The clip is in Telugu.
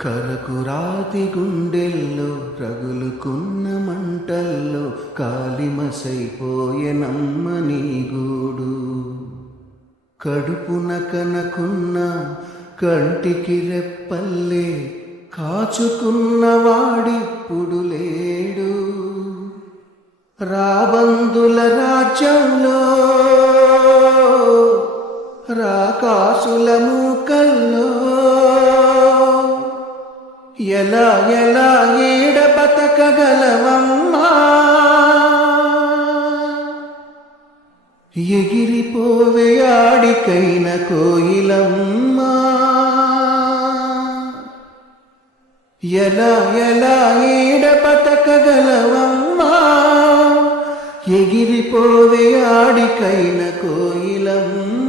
కరకురాతి గుండెల్లో రగులుకున్న మంటల్లో కాలిమసైపోయెనమ్మ నీ గూడు. కడుపున కనకున్న కంటికి రెప్పల్లే కాచుకున్నవాడిప్పుడు లేడు. రాబందుల రాజ్యంలో రాకాసుల మూకల్లో ఎలా ఎలా ఏడ బతకగలవమ్మా ఎగిరిపోవే ఆడికైన కోయిలమ్మా. ఎలా ఎలా ఏడ బతకగలవమ్మా ఎగిరిపోవే ఆడికైన కోయిలమ్మా.